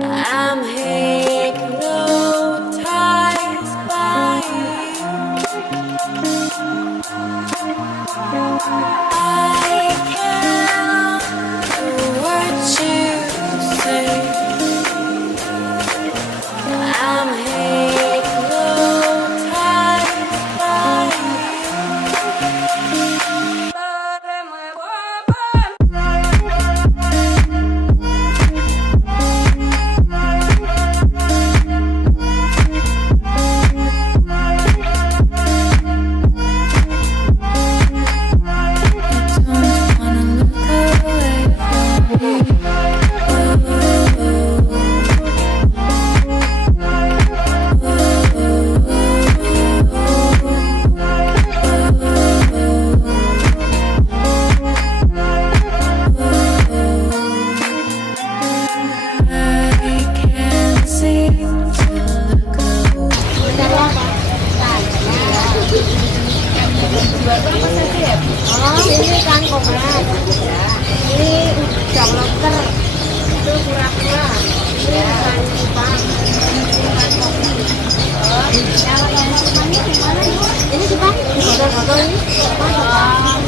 I'm hypnotized by you. I can't do what you say. I'm hypnotized by you. Oh, ini kangkungan. Ini udang loker. Itu kura-kura. Ini ikan cupang. Ikan kopi. Oh, kalau yang cupangnya gimana, Bu? Ini cupang di botol-botol ini. Oh, cupang.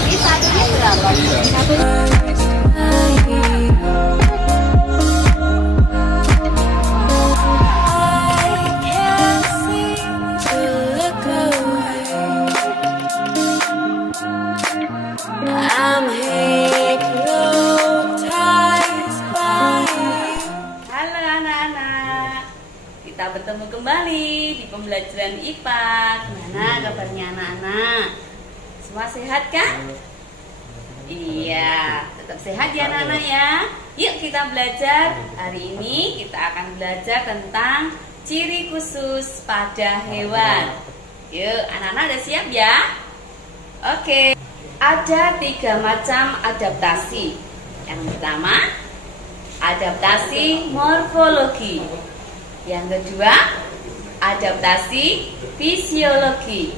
Ini satunya berapa? Satunya. I'm hypnotized by you. Halo anak-anak, kita bertemu kembali di pembelajaran IPA. Gimana kabarnya anak-anak? Semua sehat kan? Iya, tetap sehat ya anak-anak ya. Yuk kita belajar. Hari ini kita akan belajar tentang ciri khusus pada hewan. Yuk anak-anak udah siap ya? Oke. Ada 3 macam adaptasi. Yang pertama, adaptasi morfologi. Yang kedua, adaptasi fisiologi.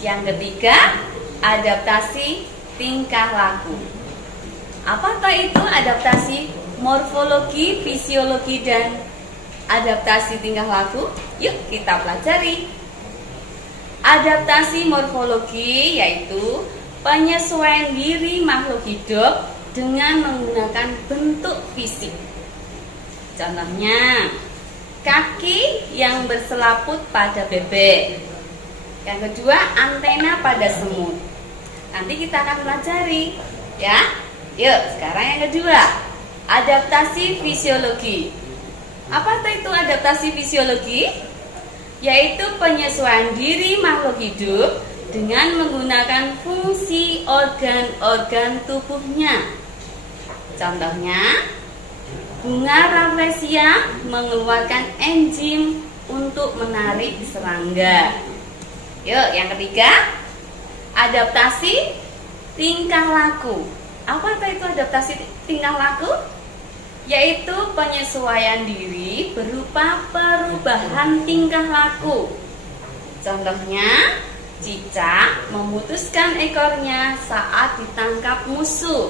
Yang ketiga, adaptasi tingkah laku. Apakah itu adaptasi morfologi, fisiologi, dan adaptasi tingkah laku? Yuk kita pelajari. Adaptasi morfologi yaitu penyesuaian diri makhluk hidup dengan menggunakan bentuk fisik. Contohnya, kaki yang berselaput pada bebek. Yang kedua, antena pada semut. Nanti kita akan pelajari, ya. Yuk, sekarang yang kedua, adaptasi fisiologi. Apa itu adaptasi fisiologi? Yaitu penyesuaian diri makhluk hidup dengan menggunakan fungsi organ-organ tubuhnya. Contohnya, bunga rafflesia mengeluarkan enzim untuk menarik serangga. Yuk, yang ketiga, adaptasi tingkah laku. Apa itu adaptasi tingkah laku? Yaitu penyesuaian diri berupa perubahan tingkah laku. Contohnya, cicak memutuskan ekornya saat ditangkap musuh.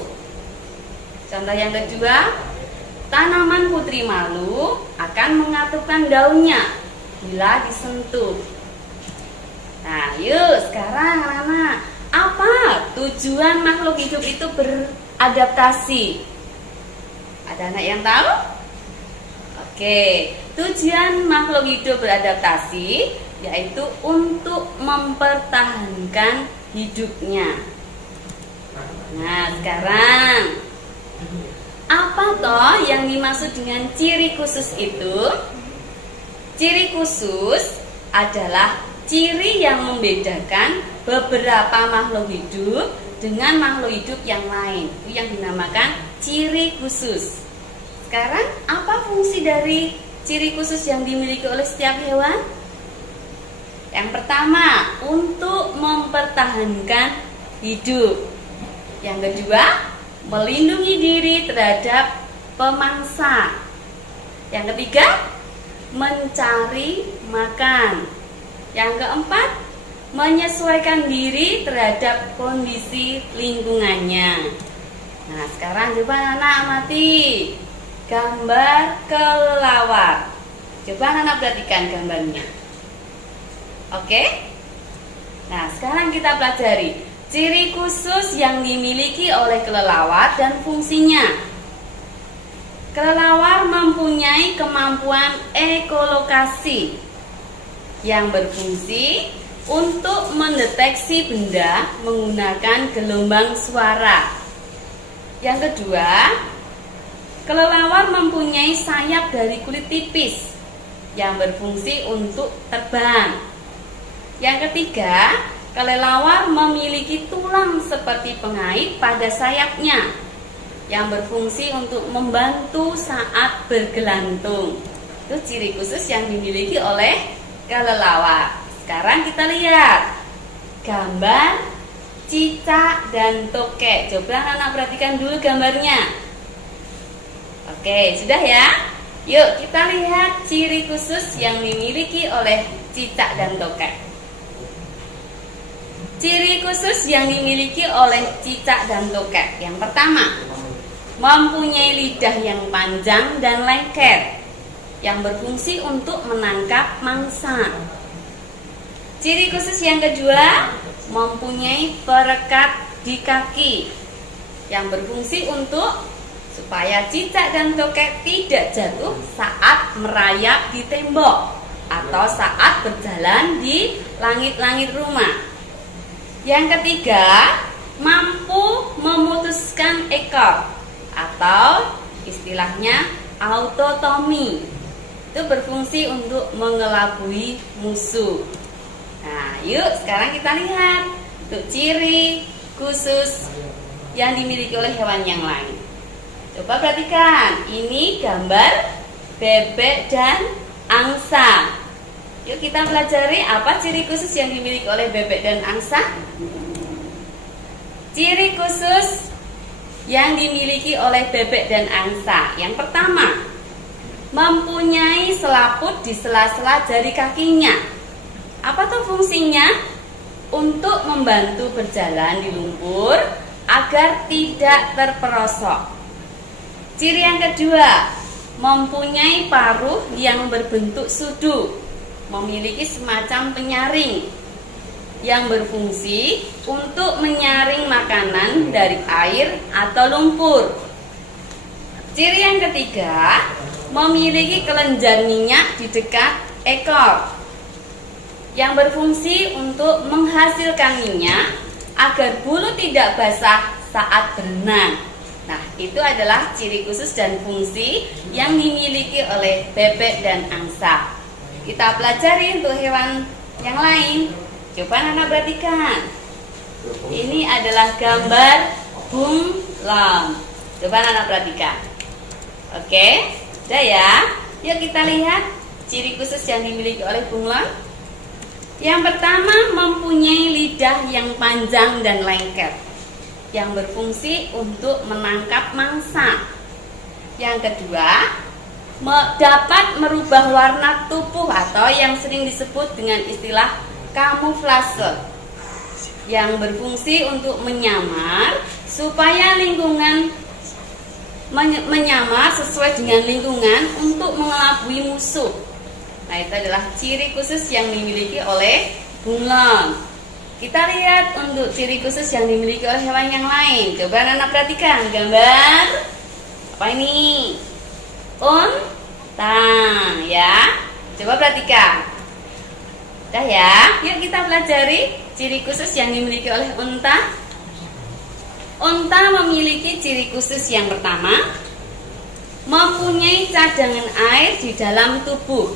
Contoh yang kedua, tanaman putri malu akan mengatupkan daunnya bila disentuh. Nah, yuk sekarang anak-anak, apa tujuan makhluk hidup itu beradaptasi? Ada anak yang tahu? Oke, tujuan makhluk hidup beradaptasi yaitu untuk mempertahankan hidupnya. Nah, sekarang apa toh yang dimaksud dengan ciri khusus itu? Ciri khusus adalah ciri yang membedakan beberapa makhluk hidup dengan makhluk hidup yang lain. Itu yang dinamakan ciri khusus. Sekarang, apa fungsi dari ciri khusus yang dimiliki oleh setiap hewan? Yang pertama, untuk mempertahankan hidup. Yang kedua, melindungi diri terhadap pemangsa. Yang ketiga, mencari makan. Yang keempat, menyesuaikan diri terhadap kondisi lingkungannya. Nah, sekarang coba anak amati gambar kelelawar. Coba anak perhatikan gambarnya. Oke? Nah, sekarang kita pelajari ciri khusus yang dimiliki oleh kelelawar dan fungsinya. Kelelawar mempunyai kemampuan ekolokasi yang berfungsi untuk mendeteksi benda menggunakan gelombang suara. Yang kedua, kelelawar mempunyai sayap dari kulit tipis yang berfungsi untuk terbang. Yang ketiga, kelelawar memiliki tulang seperti pengait pada sayapnya yang berfungsi untuk membantu saat bergelantung. Itu ciri khusus yang dimiliki oleh kelelawar. Sekarang kita lihat gambar cicak dan tokek. Coba anak perhatikan dulu gambarnya. Oke, sudah ya? Yuk kita lihat ciri khusus yang dimiliki oleh cicak dan tokek. Ciri khusus yang dimiliki oleh cicak dan tokek. Yang pertama, mempunyai lidah yang panjang dan lengket yang berfungsi untuk menangkap mangsa. Ciri khusus yang kedua, mempunyai perekat di kaki yang berfungsi untuk supaya cicak dan tokek tidak jatuh saat merayap di tembok atau saat berjalan di langit-langit rumah. Yang ketiga, mampu memutuskan ekor atau istilahnya autotomi. Itu berfungsi untuk mengelabui musuh. Nah, yuk sekarang kita lihat untuk ciri khusus yang dimiliki oleh hewan yang lain. Coba perhatikan, ini gambar bebek dan angsa. Yuk kita pelajari apa ciri khusus yang dimiliki oleh bebek dan angsa. Ciri khusus yang dimiliki oleh bebek dan angsa. Yang pertama, mempunyai selaput di sela-sela jari kakinya. Apa tuh fungsinya? Untuk membantu berjalan di lumpur agar tidak terperosok. Ciri yang kedua, mempunyai paruh yang berbentuk sudu, memiliki semacam penyaring yang berfungsi untuk menyaring makanan dari air atau lumpur. Ciri yang ketiga, memiliki kelenjar minyak di dekat ekor yang berfungsi untuk menghasilkan minyak agar bulu tidak basah saat berenang. Nah, itu adalah ciri khusus dan fungsi yang dimiliki oleh bebek dan angsa. Kita pelajari untuk hewan yang lain. Coba anak perhatikan. Ini adalah gambar bunglon. Coba anak perhatikan. Oke, udah ya. Yuk kita lihat ciri khusus yang dimiliki oleh bunglon. Yang pertama, mempunyai lidah yang panjang dan lengket yang berfungsi untuk menangkap mangsa. Yang kedua, dapat merubah warna tubuh atau yang sering disebut dengan istilah kamuflase yang berfungsi untuk menyamar supaya lingkungan menyamar sesuai dengan lingkungan untuk mengelabui musuh. Nah, itu adalah ciri khusus yang dimiliki oleh bunglon. Kita lihat untuk ciri khusus yang dimiliki oleh hewan yang lain. Coba anak perhatikan gambar apa ini? Unta, ya. Coba perhatikan. Udah ya. Yuk kita pelajari ciri khusus yang dimiliki oleh unta. Unta memiliki ciri khusus yang pertama, mempunyai cadangan air di dalam tubuh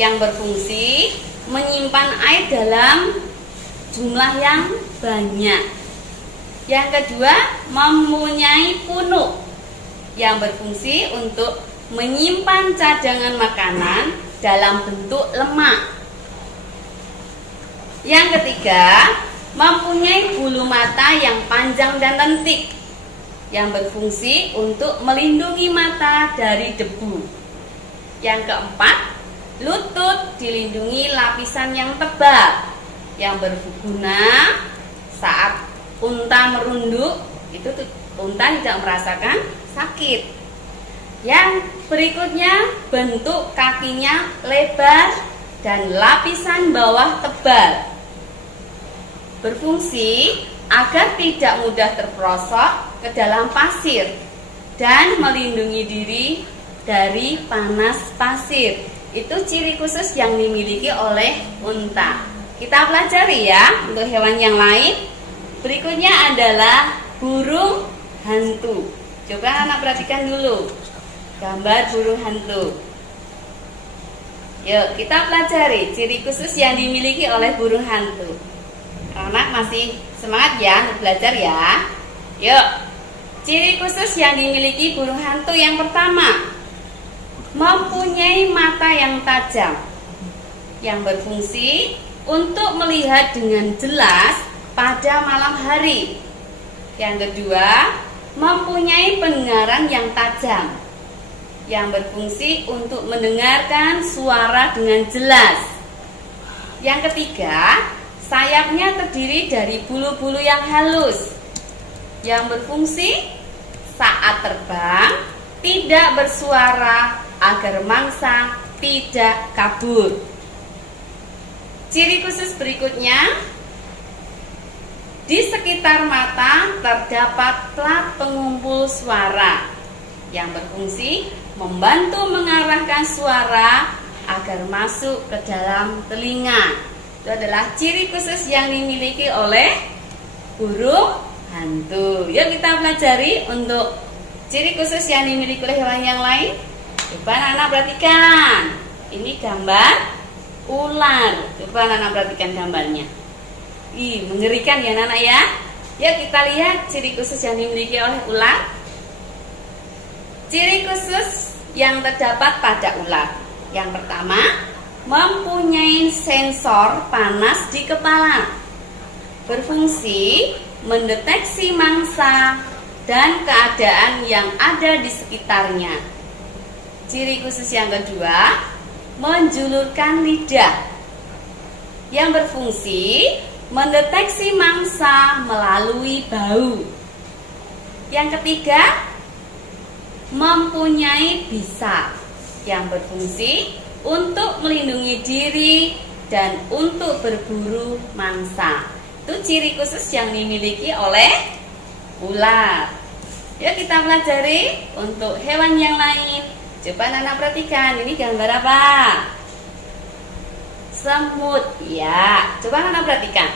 yang berfungsi menyimpan air dalam jumlah yang banyak. Yang kedua, mempunyai punuk yang berfungsi untuk menyimpan cadangan makanan dalam bentuk lemak. Yang ketiga, mempunyai bulu mata yang panjang dan lentik yang berfungsi untuk melindungi mata dari debu. Yang keempat, lutut dilindungi lapisan yang tebal yang berguna saat unta merunduk, itu unta tidak merasakan sakit. Yang berikutnya, bentuk kakinya lebar dan lapisan bawah tebal, berfungsi agar tidak mudah terperosok ke dalam pasir dan melindungi diri dari panas pasir. Itu ciri khusus yang dimiliki oleh unta. Kita pelajari ya untuk hewan yang lain. Berikutnya adalah burung hantu. Coba anak perhatikan dulu gambar burung hantu. Yuk kita pelajari ciri khusus yang dimiliki oleh burung hantu. Anak masih semangat ya untuk belajar ya. Yuk, ciri khusus yang dimiliki burung hantu yang pertama, mempunyai mata yang tajam yang berfungsi untuk melihat dengan jelas pada malam hari. Yang kedua, mempunyai pendengaran yang tajam yang berfungsi untuk mendengarkan suara dengan jelas. Yang ketiga, sayapnya terdiri dari bulu-bulu yang halus yang berfungsi saat terbang tidak bersuara agar mangsa tidak kabur. Ciri khusus berikutnya, di sekitar mata terdapat plat pengumpul suara yang berfungsi membantu mengarahkan suara agar masuk ke dalam telinga. Itu adalah ciri khusus yang dimiliki oleh burung hantu. Yuk kita pelajari untuk ciri khusus yang dimiliki oleh hewan yang lain. Coba anak-anak perhatikan. Ini gambar ular. Coba anak-anak perhatikan gambarnya. Ih, mengerikan ya anak-anak ya. Yuk kita lihat ciri khusus yang dimiliki oleh ular. Ciri khusus yang terdapat pada ular. Yang pertama, mempunyai sensor panas di kepala, berfungsi mendeteksi mangsa dan keadaan yang ada di sekitarnya. Ciri khusus yang kedua, menjulurkan lidah yang berfungsi mendeteksi mangsa melalui bau. Yang ketiga, mempunyai bisa yang berfungsi untuk melindungi diri dan untuk berburu mangsa. Itu ciri khusus yang dimiliki oleh ular. Yuk kita pelajari untuk hewan yang lain. Coba anak perhatikan, ini gambar apa? Semut. Ya, coba anak perhatikan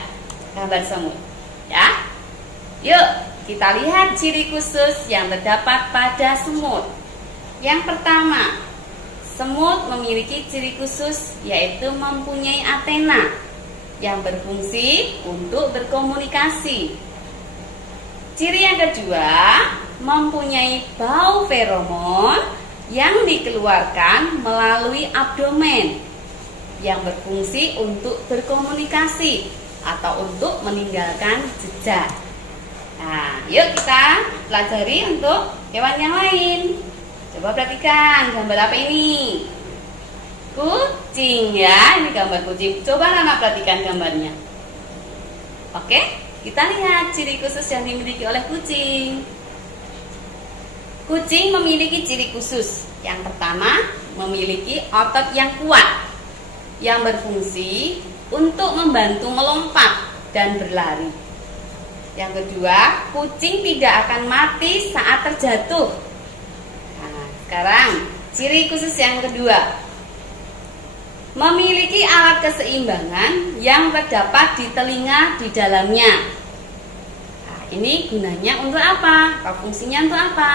gambar semut. Ya, yuk kita lihat ciri khusus yang terdapat pada semut. Yang pertama, semut memiliki ciri khusus yaitu mempunyai antena yang berfungsi untuk berkomunikasi. Ciri yang kedua, mempunyai bau feromon yang dikeluarkan melalui abdomen yang berfungsi untuk berkomunikasi atau untuk meninggalkan jejak. Nah, yuk kita pelajari untuk hewan yang lain. Coba perhatikan gambar apa ini? Kucing ya, ini gambar kucing. Coba anak perhatikan gambarnya. Oke, kita lihat ciri khusus yang dimiliki oleh kucing. Kucing memiliki ciri khusus. Yang pertama, memiliki otot yang kuat yang berfungsi untuk membantu melompat dan berlari. Yang kedua, kucing tidak akan mati saat terjatuh. Nah, sekarang ciri khusus yang kedua, memiliki alat keseimbangan yang terdapat di telinga di dalamnya. Nah, ini gunanya untuk apa? Atau fungsinya untuk apa?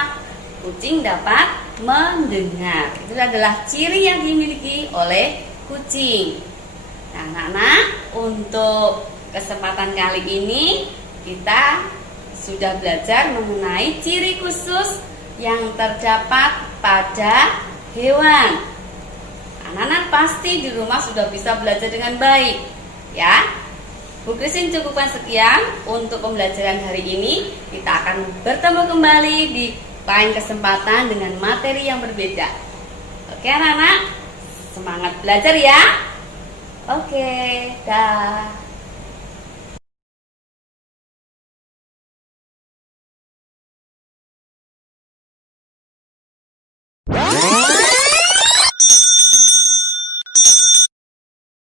Kucing dapat mendengar. Itu adalah ciri yang dimiliki oleh kucing. Nah, anak-anak, untuk kesempatan kali ini kita sudah belajar mengenai ciri khusus yang terdapat pada hewan. Anak-anak pasti di rumah sudah bisa belajar dengan baik, ya. Bu Christine cukupkan sekian untuk pembelajaran hari ini. Kita akan bertemu kembali di lain kesempatan dengan materi yang berbeda. Oke anak-anak, semangat belajar ya. Oke, dah.